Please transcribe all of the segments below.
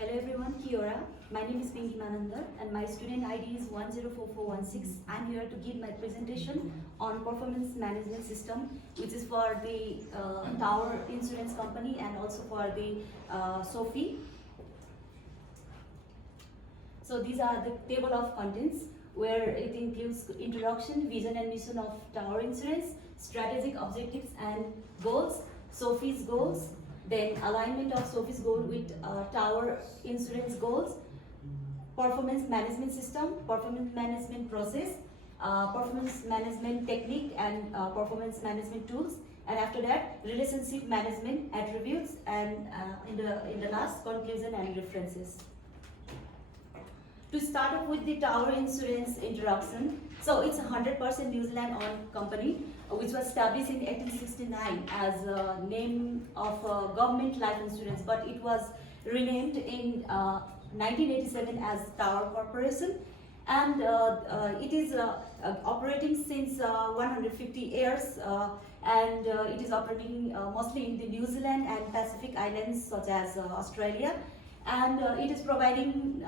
Hello everyone, Kiora. My name is Pinky Manandar and my student ID is 104416. I'm here to give my presentation on performance management system, which is for the Tower Insurance Company and also for the SOFI. So these are the table of contents where it includes introduction, vision and mission of Tower Insurance, strategic objectives and goals, SOFI's goals, then alignment of SOFI's goal with Tower Insurance goals, performance management system, performance management process, performance management technique and performance management tools, and after that relationship management attributes, and in the last conclusion and references. To start off with the Tower Insurance introduction, so it's a 100% New Zealand owned company which was established in 1869 as a name of government life insurance, but it was renamed in 1987 as Tower Corporation, and it is operating since 150 years, and it is operating mostly in the New Zealand and Pacific Islands such as Australia, and it is providing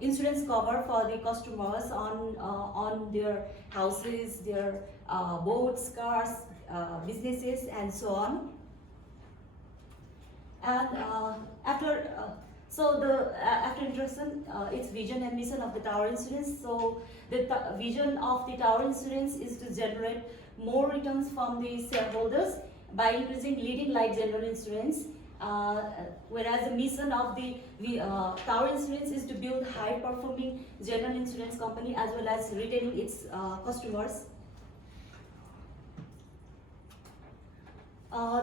insurance cover for the customers on their houses, their boats, cars, businesses, and so on. And after introduction, its vision and mission of the Tower Insurance. So the vision of the Tower Insurance is to generate more returns from the shareholders by increasing leading life general insurance. Whereas the mission of the Tower Insurance is to build high-performing general insurance company as well as retaining its customers.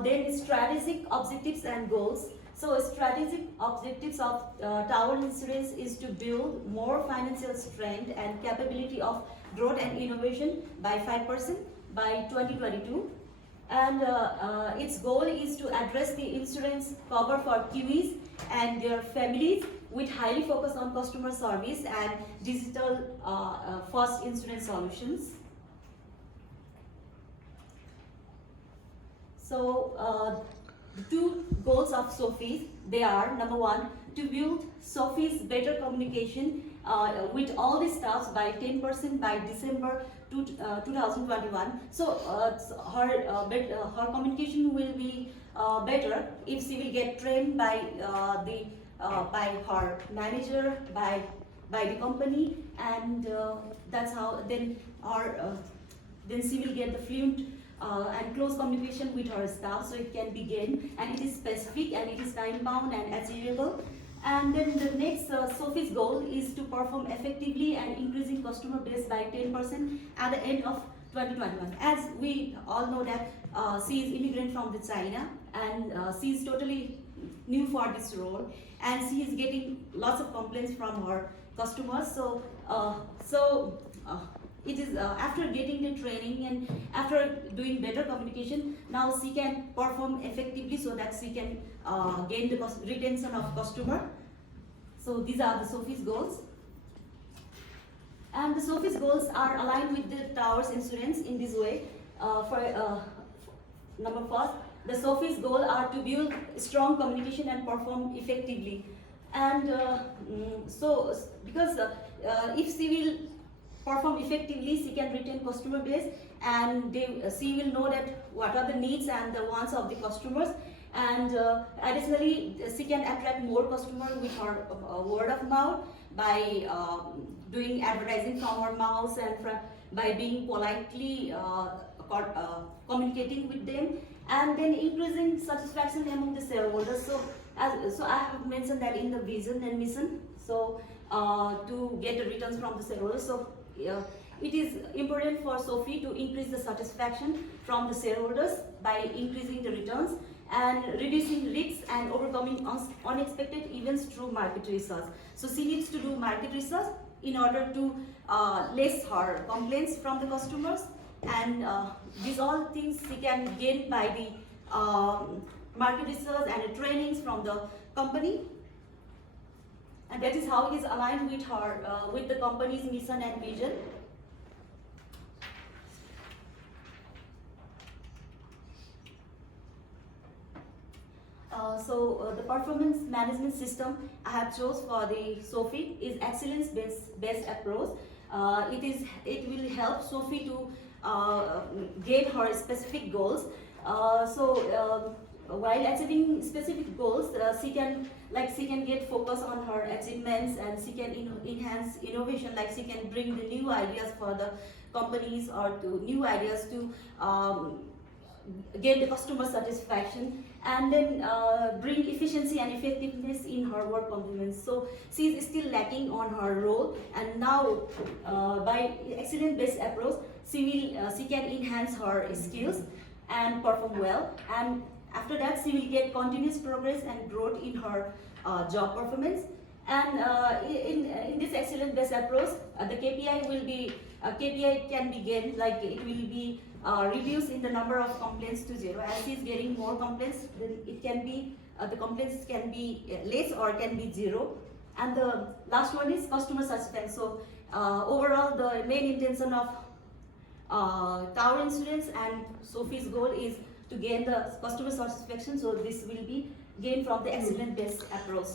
Then strategic objectives and goals. So strategic objectives of Tower Insurance is to build more financial strength and capability of growth and innovation by 5% by 2022. And its goal is to address the insurance cover for Kiwis and their families with highly focus on customer service and digital first insurance solutions. So the two goals of SOFI, they are: number one, to build SOFI's better communication with all the staffs by 10% by December 2021. So her communication will be better if she will get trained by by her manager, by the company, and that's how then she will get the fluent and close communication with her staff, so it can begin, and it is specific and it is time bound and achievable. And then the next SOFI's goal is to perform effectively and increasing customer base by 10% at the end of 2021. As we all know that she is immigrant from the China, and she is totally new for this role, and she is getting lots of complaints from her customers. So it is after getting the training and after doing better communication, now she can perform effectively so that she can gain the retention of customer. So these are the SOFI's goals. And the SOFI's goals are aligned with the Towers Insurance in this way. Number first, the SOFI's goal are to build strong communication and perform effectively. And so because if she will perform effectively, she can retain customer base, and she will know that what are the needs and the wants of the customers, and additionally she can attract more customers with her word of mouth by doing advertising from her mouth and by being politely communicating with them, and then increasing satisfaction among the shareholders. So I have mentioned that in the vision and mission, so to get the returns from the shareholders. So it is important for SOFI to increase the satisfaction from the shareholders by increasing the returns and reducing risks and overcoming unexpected events through market research. So she needs to do market research in order to less her complaints from the customers, and these all things she can gain by the market research and the trainings from the company. And that is how it is aligned with her, with the company's mission and vision. The performance management system I have chose for the Sophie is excellence based approach. It will help Sophie to gain her specific goals. While achieving specific goals, she can get focus on her achievements, and she can enhance innovation. Like she can bring the new ideas for the companies, or to new ideas to get the customer satisfaction, and then bring efficiency and effectiveness in her work performance. So she is still lacking on her role, and now by excellent based approach, she can enhance her skills and perform well, and after that she will get continuous progress and growth in her job performance. And in this excellent based approach, the KPI can be gained, like it will be reduced in the number of complaints to 0. As he is getting more complaints, then it can be the complaints can be less or can be 0. And the last one is customer satisfaction. So overall, the main intention of Tower Insurance and Sophie's goal is to gain the customer satisfaction. So this will be gained from the excellent based approach.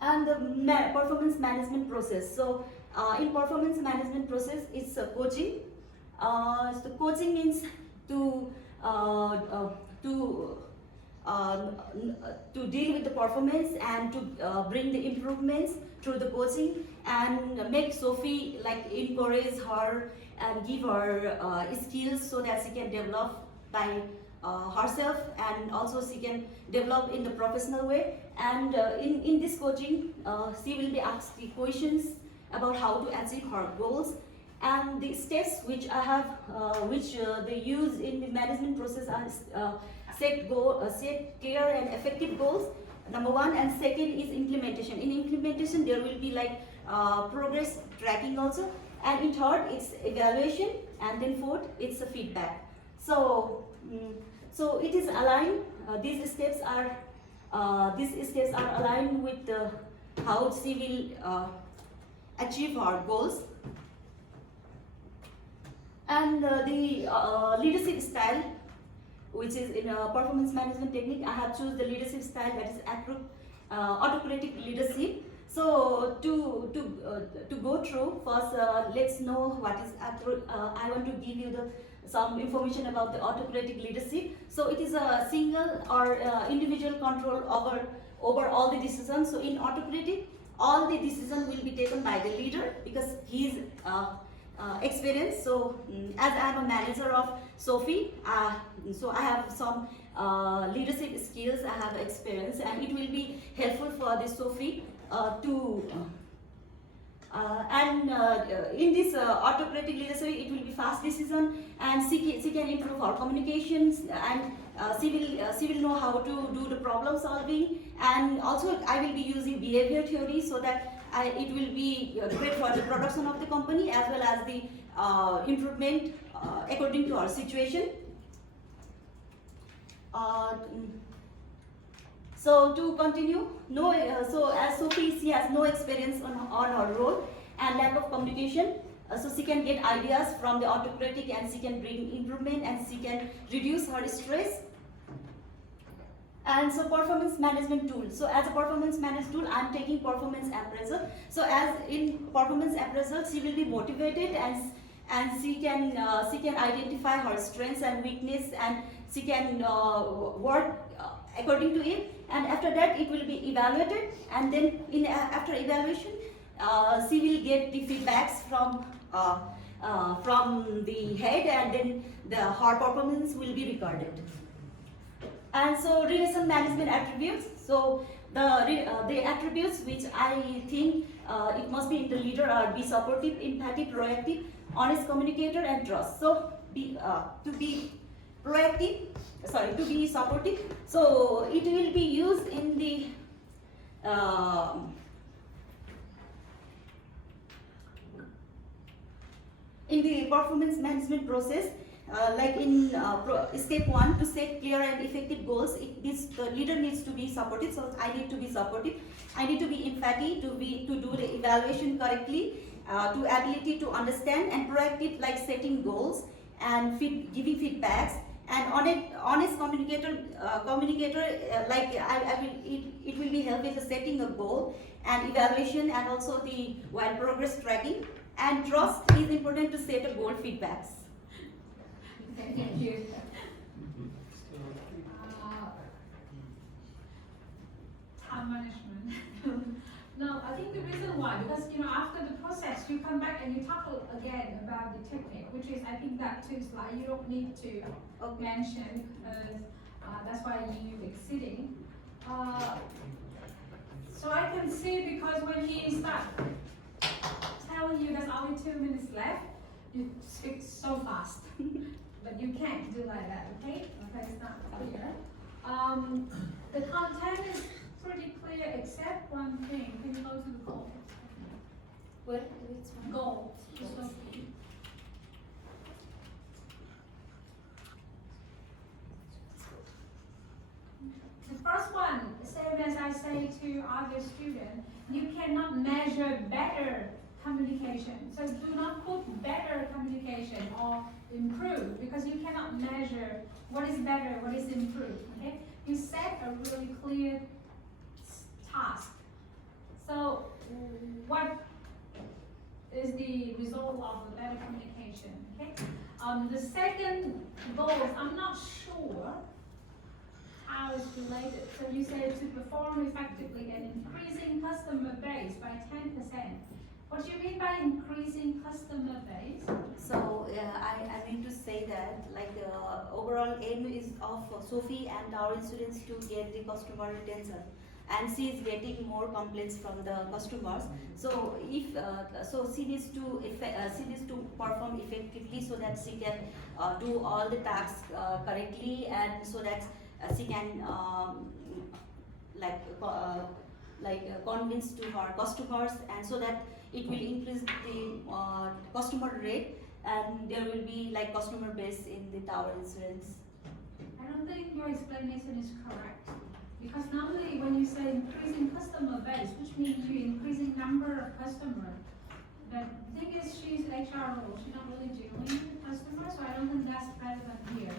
And the performance management process. So in performance management process, it's coaching. So coaching means to deal with the performance and to bring the improvements through the coaching, and make Sophie, like, encourage her and give her skills so that she can develop by herself, and also she can develop in the professional way. And in this coaching, she will be asked the questions about how to achieve her goals, and the steps which I have, they use in the management process are set clear and effective goals, number one, and second is implementation. In implementation, there will be like progress tracking also, and in third it's evaluation, and then fourth it's a feedback. So so it is aligned. These steps are aligned with how she will achieve her goals. And the leadership style, which is in a performance management technique, I have chosen the leadership style that is autocratic leadership. So to go through first, let's know what is I want to give you some information about the autocratic leadership. So it is a single or individual control over all the decisions. So in autocratic, all the decisions will be taken by the leader because he is experienced. So as I am a manager of Sophie, so I have some leadership skills, I have experience, and it will be helpful for the Sophie in this autocratic leadership, it will be fast decision, and she can improve her communications, and she will know how to do the problem solving. And also I will be using behavior theory so that it will be great for the production of the company as well as the improvement according to our situation. So to continue, so as Sophie, she has no experience on her role and lack of communication. So she can get ideas from the autocratic, and she can bring improvement, and she can reduce her stress. And so performance management tool. So as a performance management tool, I am taking performance appraisal. So as in performance appraisal, she will be motivated, and she can identify her strengths and weakness, and she can work according to it. And after that, it will be evaluated, and then after evaluation, she will get the feedbacks from the head, and then her performance will be recorded. And so relation management attributes. So the attributes which I think it must be in the leader are: be supportive, empathic, proactive, honest communicator, and trust. So to be supportive. So it will be used in the performance management process. Like in step 1, to set clear and effective goals, the leader needs to be supportive. So I need to be supportive. I need to be empathic to do the evaluation correctly, to ability to understand, and proactive, like setting goals and giving feedbacks, And honest communicator, it will be help with the setting a goal and evaluation, and also the while progress tracking. And trust is important to set a goal feedbacks. Thank you. Time management. No, I think the reason why, because after the process you come back and you talk again about the technique, which is, I think that two slide you don't need to mention, because that's why you exceeding. So I can see, because when he start telling you there's only 2 minutes left, you speak so fast. But you can't do like that, okay? Okay, it's not clear. The content is pretty clear except one thing. Can you go to the goal? What? Which one? Goal. The first one, same as I say to other students, you cannot measure better communication. So do not put better communication or improve, because you cannot measure what is better, what is improved, okay? You set a really clear task. So what is the result of a better communication, okay? The second goal is, I'm not sure how it's related. So you say to perform effectively and increasing customer base by 10%. What do you mean by increasing customer base? So I mean to say that, like, the overall aim is of Sophie and our insurance to get the customer retention, and she is getting more complaints from the customers. So if so she needs to perform effectively, so that she can do all the tasks correctly, and so that she can convince to her customers, and so that it will increase the customer rate, and there will be like customer base in the tower insurance. I don't think your explanation is correct. Because normally when you say increasing customer base, which means you increasing number of customers. The thing is, she's HR role, she's not really dealing with customers, so I don't think that's relevant here.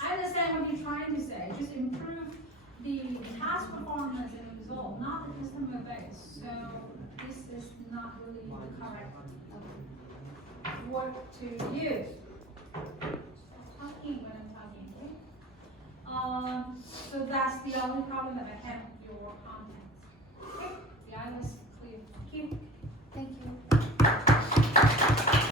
I understand what you're trying to say, just improve the task performance and the result, not the customer base. So this is not really the correct word to use. I'm talking when I'm talking, okay? So that's the only problem that I have with your content. Okay? The others